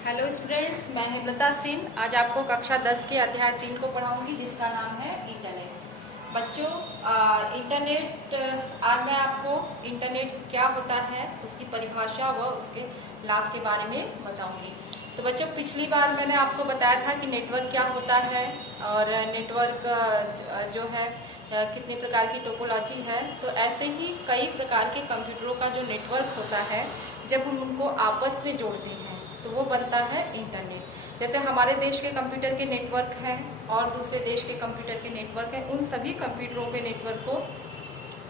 Hello students, मैं हेमलता सिंह आज आपको कक्षा 10 के अध्याय 3 को पढ़ाऊंगी जिसका नाम है इंटरनेट। बच्चों, इंटरनेट आज मैं आपको इंटरनेट क्या होता है, उसकी परिभाषा व उसके लाभ के बारे में बताऊंगी। तो बच्चों, पिछली बार मैंने आपको बताया था कि नेटवर्क क्या होता है और नेटवर्क जो है कितने प्रकार की टोपोलॉजी है। तो ऐसे ही कई प्रकार के कंप्यूटरों का जो नेटवर्क होता है, जब हम उनको आपस में जोड़ते हैं तो वो बनता है इंटरनेट। जैसे हमारे देश के कंप्यूटर के नेटवर्क हैं और दूसरे देश के कंप्यूटर के नेटवर्क हैं, उन सभी कंप्यूटरों के नेटवर्क को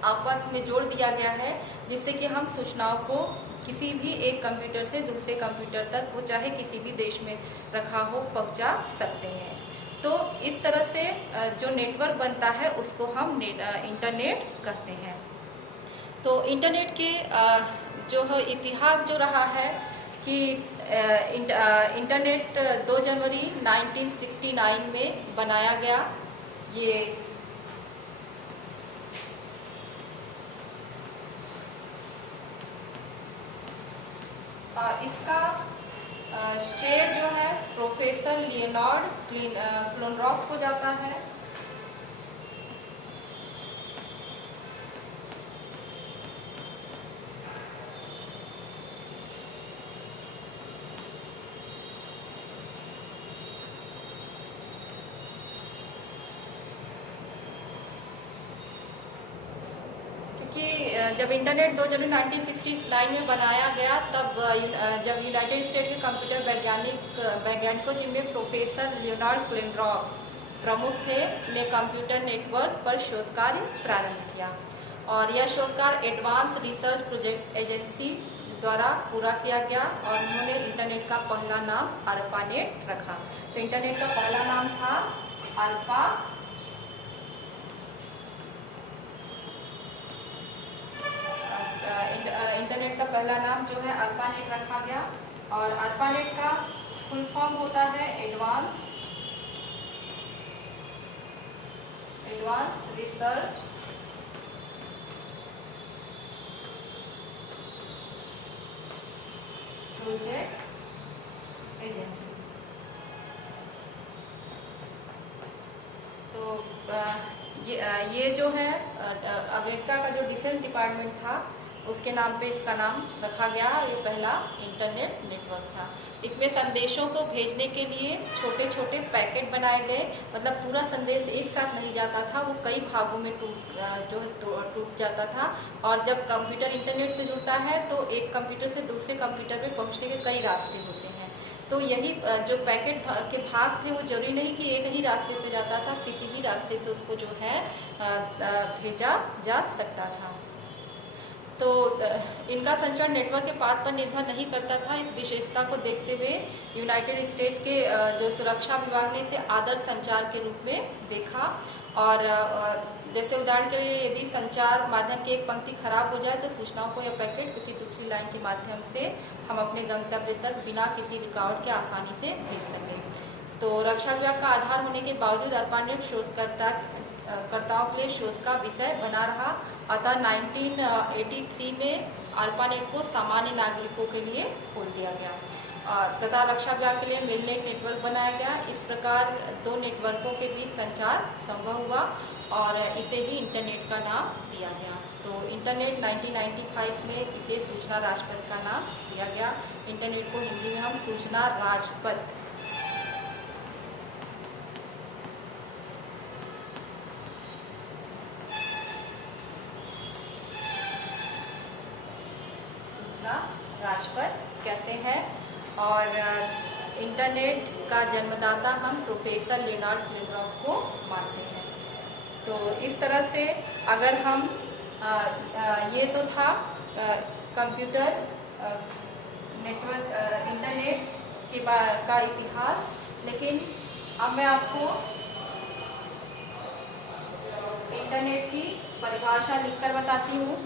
आपस में जोड़ दिया गया है जिससे कि हम सूचनाओं को किसी भी एक कंप्यूटर से दूसरे कंप्यूटर तक, वो चाहे किसी भी देश में रखा हो, पहुंचा सकते हैं। तो इस तरह से जो नेटवर्क बनता है उसको हम इंटरनेट कहते हैं। तो इंटरनेट के जो है इतिहास जो रहा है कि इंटरनेट 2 जनवरी 1969 में बनाया गया। ये इसका श्रेय जो है प्रोफेसर लियोनार्ड क्लोनरॉक को जाता है। जब इंटरनेट 2 जनवरी 1969 में बनाया गया, तब जब यूनाइटेड स्टेट के कंप्यूटर वैज्ञानिकों जिनमें प्रोफेसर लियोनार्ड क्लिनरॉक प्रमुख थे, ने कंप्यूटर नेटवर्क पर शोध कार्य प्रारंभ किया और यह शोध कार्य एडवांस रिसर्च प्रोजेक्ट एजेंसी द्वारा पूरा किया गया और उन्होंने इंटरनेट का पहला नाम अल्फानेट रखा। तो इंटरनेट का पहला नाम था अल्फा। इंटरनेट का पहला नाम जो है अल्फानेट रखा गया और अल्फानेट का फुल फॉर्म होता है एडवांस रिसर्च प्रोजेक्ट एजेंसी। तो ये जो है अमेरिका का जो डिफेंस डिपार्टमेंट था उसके नाम पे इसका नाम रखा गया। ये पहला इंटरनेट नेटवर्क था। इसमें संदेशों को भेजने के लिए छोटे छोटे पैकेट बनाए गए, मतलब पूरा संदेश एक साथ नहीं जाता था, वो कई भागों में टूट जाता था। और जब कंप्यूटर इंटरनेट से जुड़ता है तो एक कंप्यूटर से दूसरे कंप्यूटर में पहुंचने के कई रास्ते होते हैं। तो यही जो पैकेट के भाग थे वो जरूरी नहीं कि एक ही रास्ते से जाता था, किसी भी रास्ते से उसको जो है भेजा जा सकता था। तो इनका संचार नेटवर्क के पाथ पर निर्भर नहीं करता था। इस विशेषता को देखते हुए यूनाइटेड स्टेट के जो सुरक्षा विभाग ने इसे आदर्श संचार के रूप में देखा। और जैसे उदाहरण के लिए, यदि संचार माध्यम की एक पंक्ति खराब हो जाए तो सूचनाओं को यह पैकेट किसी दूसरी लाइन के माध्यम से हम अपने गंतव्य तक बिना किसी रुकावट के आसानी से भेज सकें। तो रक्षा विभाग का आधार होने के बावजूद अल्फानेट शोधकर्ताओं के लिए शोध का विषय बना रहा। अतः 1983 में अल्फानेट को सामान्य नागरिकों के लिए खोल दिया गया तथा रक्षा विभाग के लिए मेलनेट नेटवर्क बनाया गया। इस प्रकार दो नेटवर्कों के बीच संचार संभव हुआ और इसे ही इंटरनेट का नाम दिया गया। तो इंटरनेट 1995 में इसे सूचना राजपथ का नाम दिया गया। इंटरनेट को हिंदी में हम सूचना राजपथ कहते हैं। और इंटरनेट का जन्मदाता हम प्रोफेसर लियोनार्ड क्लिनरॉक को मानते हैं। तो इस तरह से अगर हम ये तो था कंप्यूटर नेटवर्क इंटरनेट का इतिहास, लेकिन अब मैं आपको इंटरनेट की परिभाषा लिखकर बताती हूँ।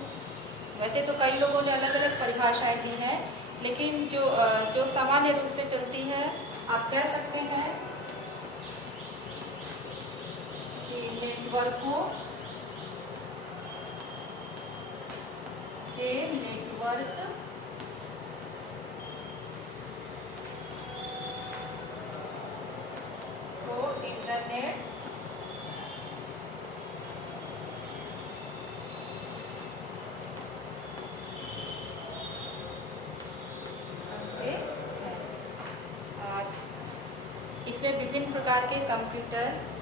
वैसे तो कई लोगों ने अलग अलग परिभाषाएं दी हैं, लेकिन जो सामान्य रूप से चलती है, आप कह सकते हैं कि नेटवर्कों के नेटवर्क इंटरनेट इसमें विभिन्न प्रकार के कंप्यूटर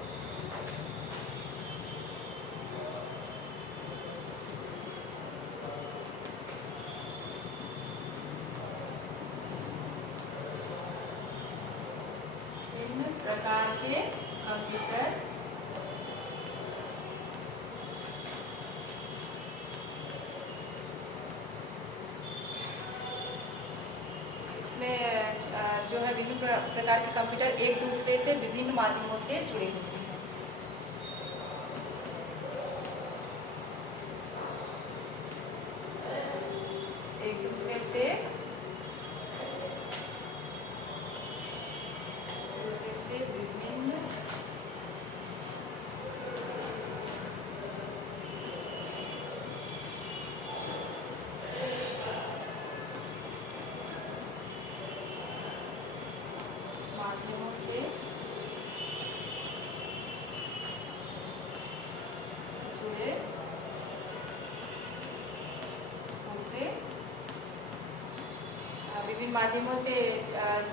जो है विभिन्न प्रकार के कंप्यूटर एक दूसरे से विभिन्न माध्यमों से जुड़े होते हैं। एक दूसरे से विभिन्न माध्यमों से जुड़े होते विभिन्न माध्यमों से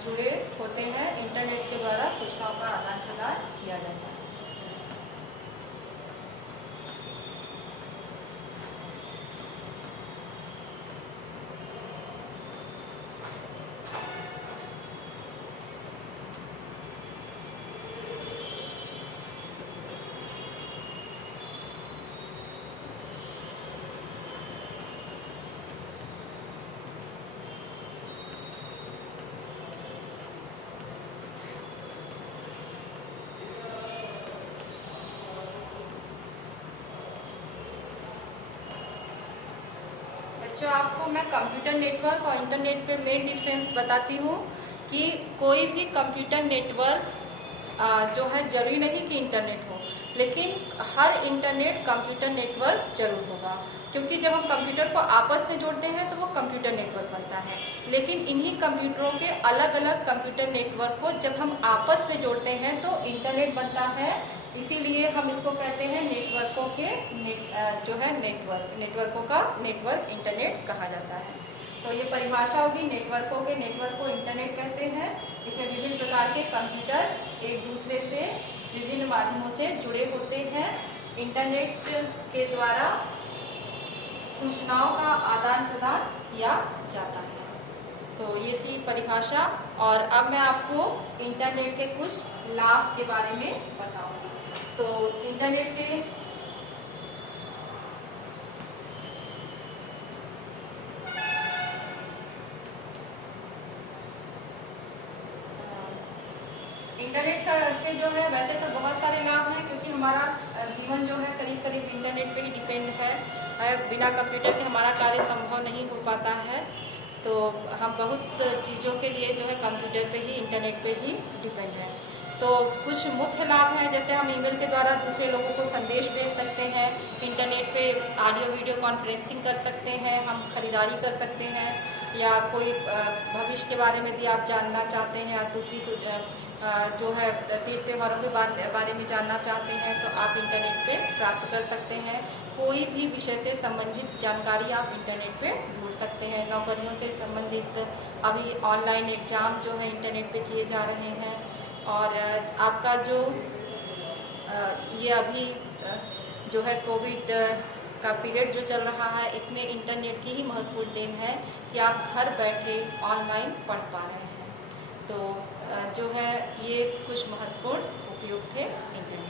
जुड़े होते हैं। इंटरनेट के द्वारा सूचनाओं का आदान प्रदान किया जाता है। जो आपको मैं कंप्यूटर नेटवर्क और इंटरनेट पे मेन डिफरेंस बताती हूँ कि कोई भी कंप्यूटर नेटवर्क जो है जरूरी नहीं कि इंटरनेट हो, लेकिन हर इंटरनेट कंप्यूटर नेटवर्क जरूर होगा, क्योंकि जब हम कंप्यूटर को आपस में जोड़ते हैं तो वो कंप्यूटर नेटवर्क बनता है। लेकिन इन्हीं कंप्यूटरों के अलग अलग कंप्यूटर नेटवर्क को जब हम आपस में जोड़ते हैं तो इंटरनेट बनता है। इसीलिए हम इसको कहते हैं नेटवर्कों के जो है नेटवर्कों का नेटवर्क इंटरनेट कहा जाता है। तो ये परिभाषा होगी नेटवर्कों के नेटवर्क को इंटरनेट कहते हैं। इसमें विभिन्न प्रकार के कंप्यूटर एक दूसरे से विभिन्न माध्यमों से जुड़े होते हैं। इंटरनेट के द्वारा सूचनाओं का आदान प्रदान किया जाता है। तो ये थी परिभाषा, और अब मैं आपको इंटरनेट के कुछ लाभ के बारे में बताऊंगी। तो इंटरनेट के जो है वैसे तो बहुत सारे लाभ हैं, क्योंकि हमारा जीवन जो है करीब करीब इंटरनेट पे ही डिपेंड है। बिना कंप्यूटर के हमारा कार्य संभव नहीं हो पाता है। तो हम बहुत चीज़ों के लिए जो है कंप्यूटर पे ही, इंटरनेट पे ही डिपेंड है। तो कुछ मुख्य लाभ हैं, जैसे हम ईमेल के द्वारा दूसरे लोगों को संदेश भेज सकते हैं, इंटरनेट पे ऑडियो वीडियो कॉन्फ्रेंसिंग कर सकते हैं, हम खरीदारी कर सकते हैं, या कोई भविष्य के बारे में यदि आप जानना चाहते हैं या दूसरी जो है तीज त्योहारों के बारे में जानना चाहते हैं तो आप इंटरनेट पे प्राप्त कर सकते हैं। कोई भी विषय से संबंधित जानकारी आप इंटरनेट पे ढूंढ सकते हैं। नौकरियों से संबंधित अभी ऑनलाइन एग्जाम जो है इंटरनेट पे किए जा रहे हैं, और आपका जो ये अभी जो है कोविड का पीरियड जो चल रहा है, इसमें इंटरनेट की ही महत्वपूर्ण देन है कि आप घर बैठे ऑनलाइन पढ़ पा रहे हैं। तो जो है ये कुछ महत्वपूर्ण उपयोग थे इंटरनेट।